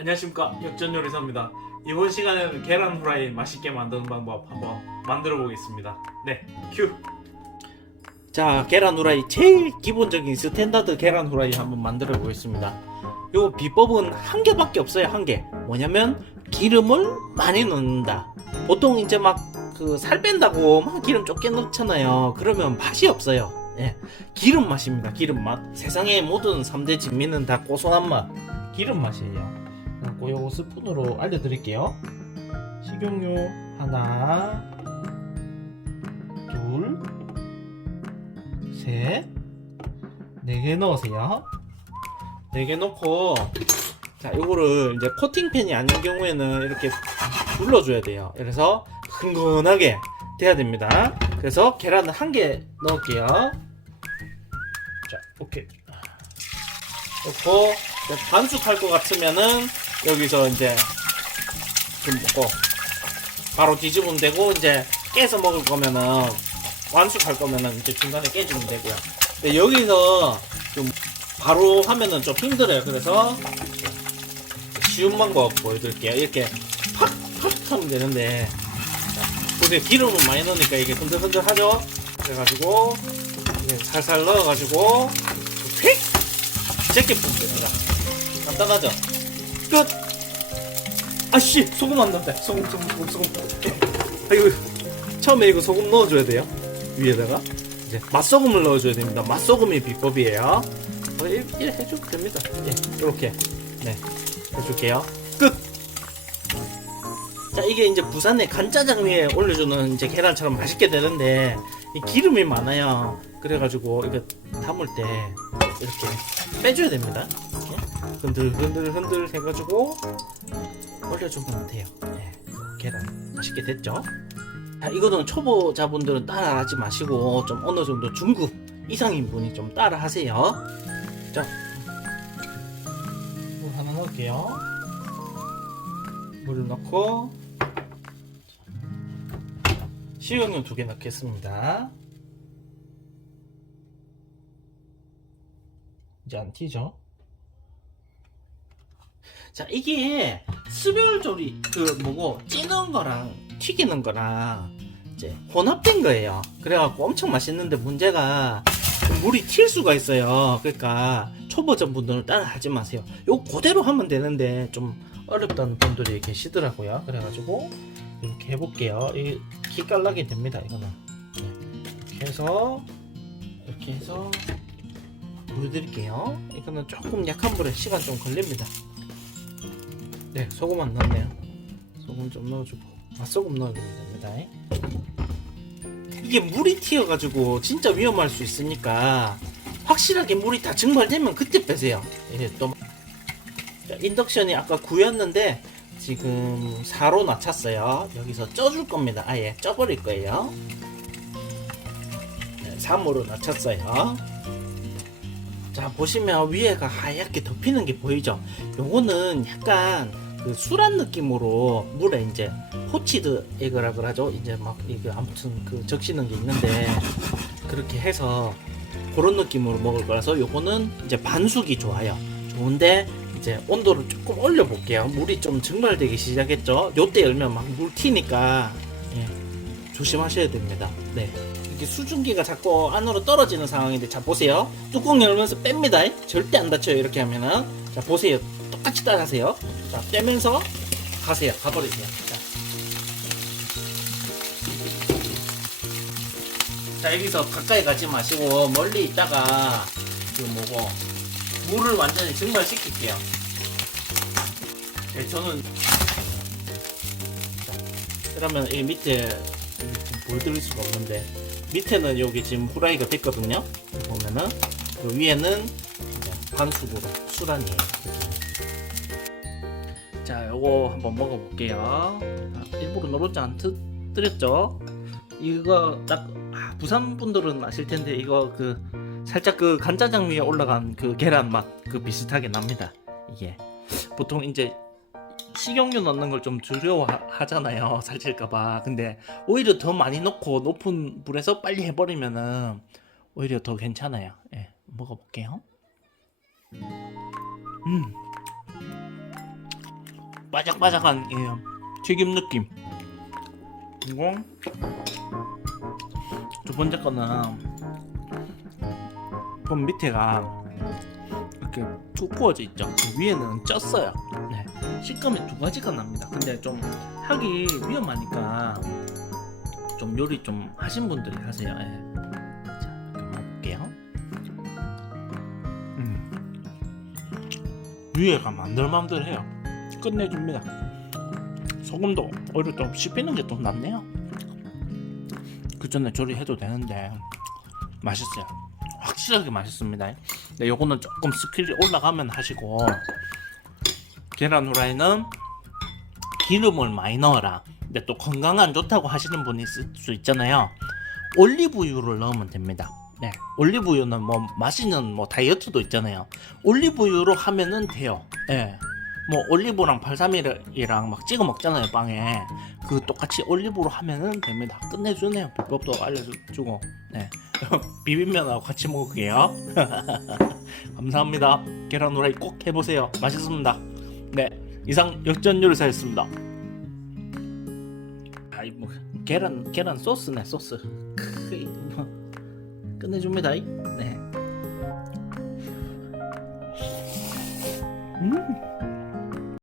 안녕하십니까. 역전 요리사입니다. 이번 시간에는 계란 후라이 맛있게 만드는 방법 한번 만들어 보겠습니다. 네 큐! 자 계란 후라이 제일 기본적인 스탠다드 계란 후라이 한번 만들어 보겠습니다. 요 비법은 한 개밖에 없어요 한개. 뭐냐면 기름을 많이 넣는다. 보통 이제 막 그 살 뺀다고 막 기름 좁게 넣잖아요. 그러면 맛이 없어요. 예, 기름 맛입니다 기름 맛. 세상의 모든 3대 진미는 다 고소한 맛. 기름 맛이에요 요거 스푼으로 알려드릴게요. 식용유 하나, 둘, 셋, 네 개 넣으세요. 네 개 넣고 자 요거를 이제 코팅팬이 아닌 경우에는 이렇게 눌러줘야 돼요. 그래서 흥건하게 돼야 됩니다. 그래서 계란을 한개 넣을게요. 자 오케이. 넣고 반숙할 것 같으면은 여기서 이제 좀 먹고 바로 뒤집으면 되고 이제 깨서 먹을 거면은 완숙할 거면은 이제 중간에 깨주면 되고요. 근데 여기서 좀 바로 하면은 좀 힘들어요. 그래서 쉬운 방법 보여드릴게요. 이렇게 팍 팍 하면 되는데 자, 보세요. 기름을 많이 넣으니까 이게 흔들흔들 하죠. 그래가지고 살살 넣어가지고 휙 제게 뿌면 됩니다. 간단하죠? 끝! 아씨! 소금 안 넣었다. 소금, 소금, 소금, 소금. 아, 이거, 처음에 이거 소금 넣어줘야 돼요. 위에다가. 이제 맛소금을 넣어줘야 됩니다. 맛소금이 비법이에요. 어, 이렇게 해줘도 됩니다. 예, 이렇게. 네. 해줄게요. 끝! 자, 이게 이제 부산의 간짜장 위에 올려주는 이제 계란처럼 맛있게 되는데, 이 기름이 많아요. 그래가지고, 이거 담을 때, 이렇게 빼줘야 됩니다. 흔들 흔들 흔들 해가지고 올려주면 돼요. 네, 계란 맛있게 됐죠? 자, 이거는 초보자분들은 따라하지 마시고 좀 어느 정도 중급 이상인 분이 좀 따라하세요. 자, 물 하나 넣을게요. 물을 넣고 식용유 두 개 넣겠습니다. 이제 안 튀죠? 자 이게 수별조리 그 뭐고 찌는 거랑 튀기는 거랑 이제 혼합된 거예요. 그래갖고 엄청 맛있는데 문제가 물이 튈 수가 있어요. 그러니까 초보자 분들은 따라 하지 마세요. 요 그대로 하면 되는데 좀 어렵다는 분들이 계시더라고요. 그래가지고 이렇게 해볼게요. 이 기깔나게 됩니다. 이거는 네. 이렇게 해서 이렇게 해서 보여드릴게요. 이거는 조금 약한 불에 시간 좀 걸립니다. 네, 소금 안 넣었네요. 소금 좀 넣어주고 맛소금 넣어주면 됩니다. 이게 물이 튀어가지고 진짜 위험할 수 있으니까 확실하게 물이 다 증발되면 그때 빼세요. 이게 또 자, 인덕션이 아까 9였는데 지금 4로 낮췄어요. 여기서 쪄줄 겁니다. 아예 쪄버릴 거예요. 네, 3으로 낮췄어요. 자 보시면 위에가 하얗게 덮이는 게 보이죠? 요거는 약간 그 술한 느낌으로 물에 이제 포치드 에그라 그러죠? 이제 막 이게 아무튼 그 적시는 게 있는데 그렇게 해서 그런 느낌으로 먹을 거라서 요거는 이제 반숙이 좋아요. 좋은데 이제 온도를 조금 올려 볼게요. 물이 좀 증발되기 시작했죠? 요때 열면 막 물 튀니까 예, 조심하셔야 됩니다. 네. 이렇게 수증기가 자꾸 안으로 떨어지는 상황인데 자 보세요. 뚜껑 열면서 뺍니다. 절대 안 닫혀요. 이렇게 하면은. 자 보세요. 똑같이 따라하세요. 자 빼면서 가세요. 가버리세요. 자, 자 여기서 가까이 가지 마시고 멀리 있다가 그 뭐고 물을 완전히 증발시킬게요. 네, 저는 자, 그러면 이 밑에 보여드릴 수가 없는데 밑에는 여기 지금 후라이가 됐거든요. 보면은 요 위에는 반숙으로 수란이에요. 자, 요거 한번 먹어볼게요. 아, 일부러 노릇지 안 트, 드렸죠? 이거 딱 아, 부산 분들은 아실 텐데 이거 그 살짝 그 간짜장 위에 올라간 그 계란 맛 그 비슷하게 납니다. 이게 보통 이제 식용유 넣는 걸 좀 두려워하잖아요 살찔까봐 근데 오히려 더 많이 넣고 높은 불에서 빨리 해버리면은 오히려 더 괜찮아요 예 먹어볼게요 음 바삭바삭한 예, 튀김 느낌. 그리고 두 번째 거는 본 밑에가 이렇게 푹 구워져 있죠. 그 위에는 쪘어요. 네. 식감이 두 가지가 납니다. 근데 좀 하기 위험하니까 좀 요리 좀 하신 분들이 하세요. 예. 자, 먹어볼게요. 음. 위에가 만들만들해요. 끝내줍니다. 소금도 오히려 좀 씹히는 게 좀 낫네요. 그 전에 조리해도 되는데 맛있어요. 확실하게 맛있습니다. 네, 요거는 조금 스킬이 올라가면 하시고 계란 후라이는 기름을 많이 넣어라. 근데 또 건강 안 좋다고 하시는 분이 있을 수 있잖아요. 올리브유를 넣으면 됩니다. 네, 올리브유는 뭐 맛있는 뭐 다이어트도 있잖아요. 올리브유로 하면은 돼요. 예. 뭐 올리브랑 발사믹이랑 막 찍어 먹잖아요 빵에 그 똑같이 올리브로 하면은 됩니다 끝내주네요 비법도 알려주고 네 비빔면하고 같이 먹을게요 감사합니다 계란 후라이 꼭 해보세요 맛있습니다 네 이상 역전 요리사였습니다 아이 뭐 계란 계란 소스네 소스 크, 이 뭐, 끝내줍니다 이. 네 음.